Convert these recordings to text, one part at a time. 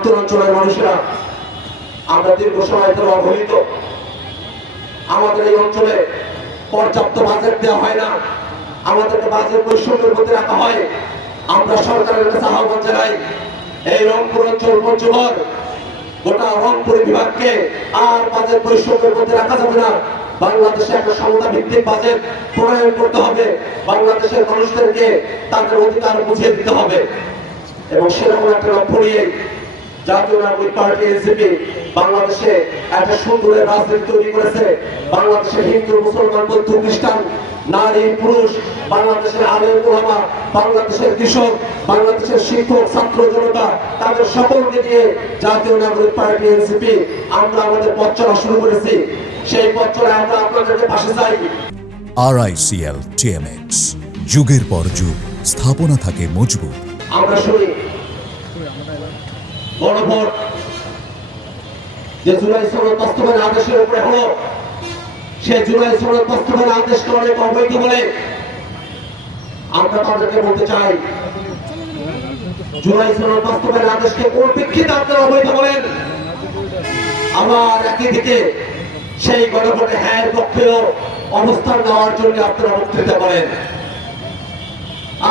উত্তরাঞ্চলের মানুষেরা আমরা দীর্ঘ সময় ধরে অবহেলিত। আমাদের এই অঞ্চলে পর্যাপ্ত বাজেট দেওয়া হয় না, আমাদেরকে বাজেট বৈষম্যের মধ্যে রাখা হয়। আমরা সরকারের কাছে আহ্বান জানাই, এই রংপুর অঞ্চল পঞ্চগড় গোটা রংপুর বিভাগকে আর বাজেট বৈষম্যের মধ্যে রাখা যাবে না। বাংলাদেশে একটা সমতা ভিত্তিক বাজেট প্রণয়ন করতে হবে, বাংলাদেশের মানুষদেরকে তাদের অধিকার বুঝিয়ে দিতে হবে। এবং সেরকম একটা লক্ষ্য নিয়ে জাতীয় নাগরিক পার্টি এনসিপি বাংলাদেশে একটা সুন্দর রাজনীতি তৈরি করেছে। বাংলাদেশের হিন্দু, মুসলমান, বৌদ্ধ, খ্রিস্টান, নারী, পুরুষ, বাংলাদেশের আলেম ওলামা, বাংলাদেশের কৃষক, বাংলাদেশের শিক্ষক, ছাত্র জনতা, তাদের সকলকে নিয়ে জাতীয় নাগরিক পার্টি এনসিপি আমরা আমাদের পথ চলা শুরু করেছি। সেই পথ চলায় আমরা আপনাদেরকে পাশে চাই। RICL TMX, যুগের পর যুগ স্থাপনা থাকে মজবুত। আমরা শুনি গণভোট যে জুলাই সনদ বাস্তবায়ন আদেশের উপরে হলো, সে জুলাই সনদ বাস্তবায়ন আদেশকে অনেক অবৈধ বলে। আমরা তাদেরকে বলতে চাই, জুলাই সনদ বাস্তবায়ন আদেশকে কোন প্রেক্ষিতে আপনারা অবৈধ বলেন? আবার একই দিকে সেই গণভোটে হ্যাঁ পক্ষেও অবস্থান নেওয়ার জন্য আপনারা বক্তৃতা করেন।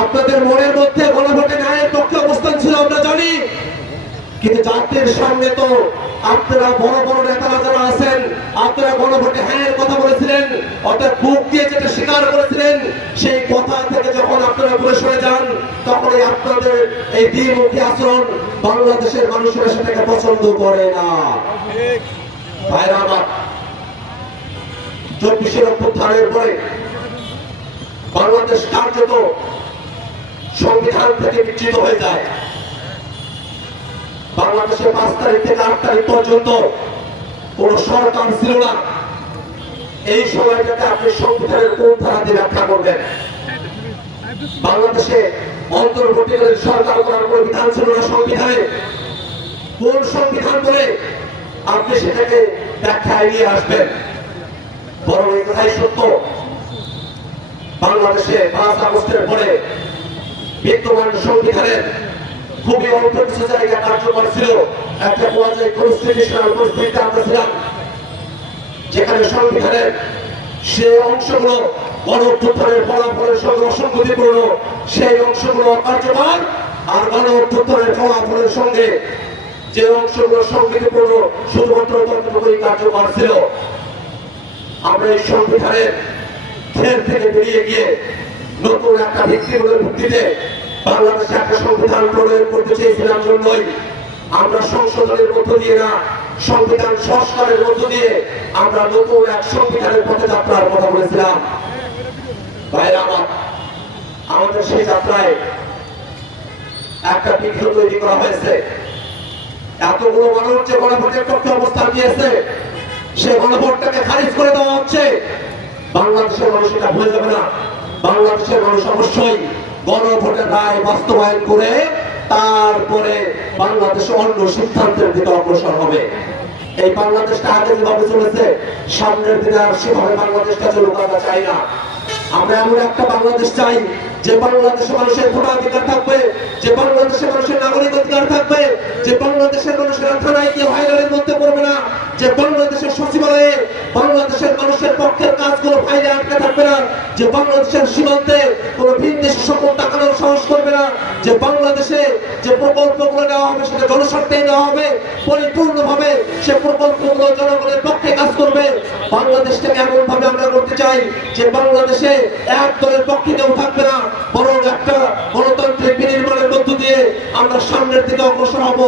আপনাদের মনের মধ্যে গণভোটে ন্যায়ের পক্ষে অবস্থান ছিল আমরা জানি, কিন্তু জাতির সামনে তো আপনারা বড় বড় নেতারা যারা আছেন, আপনারা গণভোটে হ্যাঁ কথা বলেছিলেন, অর্থাৎ বুক দিয়ে যেটা স্বীকার করেছিলেন, সেই কথা থেকে যখন আপনারা দূরে সরে যান, তখনই আপনাদের এই দ্বিমুখী আচরণ বাংলাদেশের মানুষেরা সেটাকে পছন্দ করে না। ভাইরা আমার, 24 অভ্যুত্থানের পরে বাংলাদেশ কার্যত সংবিধান থেকে বিচ্যুত হয়ে যায়। বাংলাদেশে 5 তারিখ থেকে 8 তারিখ পর্যন্ত কোন সরকার ছিল না। এই সময়টাতে আপনি সংবিধানের কোন ধারা দিয়ে ব্যাখ্যা করবেন? বাংলাদেশে অন্তর্বর্তীকালীন সরকার করার কোন বিধান ছিল না সংবিধানে। কোন সংবিধান বলে আপনি সেটাকে ব্যাখ্যায় নিয়ে আসবেন? বরং এই কথাই সত্য, বাংলাদেশে 5 আগস্টের পরে বিদ্যমান সংবিধানের খুবই অল্প কিছু জায়গা কার্যকর ছিল। একটা পর্যায়ে কনস্টিটিউশনাল পরিস্থিতিতে আমরা ছিলাম, যেখানে সংবিধানের সে অংশগুলো গণ অভ্যুত্থানের ফলাফলের সঙ্গে অসঙ্গতিপূর্ণ, সেই অংশগুলো অকার্যকর, আর গণ অভ্যুত্থানের ফলাফলের সঙ্গে যে অংশগুলো সঙ্গতিপূর্ণ শুধুমাত্র ততটুকুই কার্যকর ছিল। আমরা এই সংবিধানের ঘের থেকে বেরিয়ে গিয়ে নতুন একটা ভিত্তিমূলক ভিত্তিতে বাংলাদেশে একটা সংবিধান প্রণয়ন করতে চেয়েছিলাম। জন্যই আমরা সংশোধনের মধ্য দিয়ে না, সংবিধান সংস্কারের মধ্য দিয়ে আমরা নতুন এক সংবিধানের পথে যাত্রার কথা বলেছিলাম। ভাইরা আমার, আমাদের সেই যাত্রায় একটা বিঘ্ন তৈরি করা হয়েছে। এতগুলো মানুষ যে গণভোটের পক্ষে অবস্থান দিয়েছে, সে গণভোটটাকে খারিজ করে দেওয়া হচ্ছে। বাংলাদেশের মানুষ এটা ভুলে যাবে না। বাংলাদেশের মানুষ অবশ্যই গণভোটের রায় বাস্তবায়ন করে তারপরে বাংলাদেশে অন্য সিদ্ধান্তের দিকে অগ্রসর হবে। এই বাংলাদেশটা আগে যেভাবে চলেছে, সামনের দিনে আর সেভাবে বাংলাদেশটা চলুক আমরা চাই না। আমরা এমন একটা বাংলাদেশ চাই যে বাংলাদেশের মানুষের ভোটাধিকার থাকবে, যে বাংলাদেশের মানুষের নাগরিক অধিকার থাকবে, যে বাংলাদেশের মানুষের থানায় কেউ হাইলারের মধ্যে পড়বে না, যে বাংলাদেশের সচিবালয়ে বাংলাদেশের মানুষের পক্ষের কাজগুলো ফাইলে আটকে থাকবে না, যে বাংলাদেশের সীমান্তে কোনো ভিনদেশি সকল টাকানোর সাহস করবে না, যে বাংলাদেশে যে প্রকল্পগুলো নেওয়া হবে সেটা জনস্বার্থে নেওয়া হবে, পরিপূর্ণভাবে সে প্রকল্পগুলো জনগণের পক্ষে কাজ করবে। বাংলাদেশটাকে এমন ভাবে আমরা করতে চাই যে বাংলাদেশে এক দলের পক্ষে কেউ থাকবে না, বরং একটা গণতান্ত্রিক বিনির্মাণের মধ্য দিয়ে আমরা সামনের দিকে অগ্রসর হব।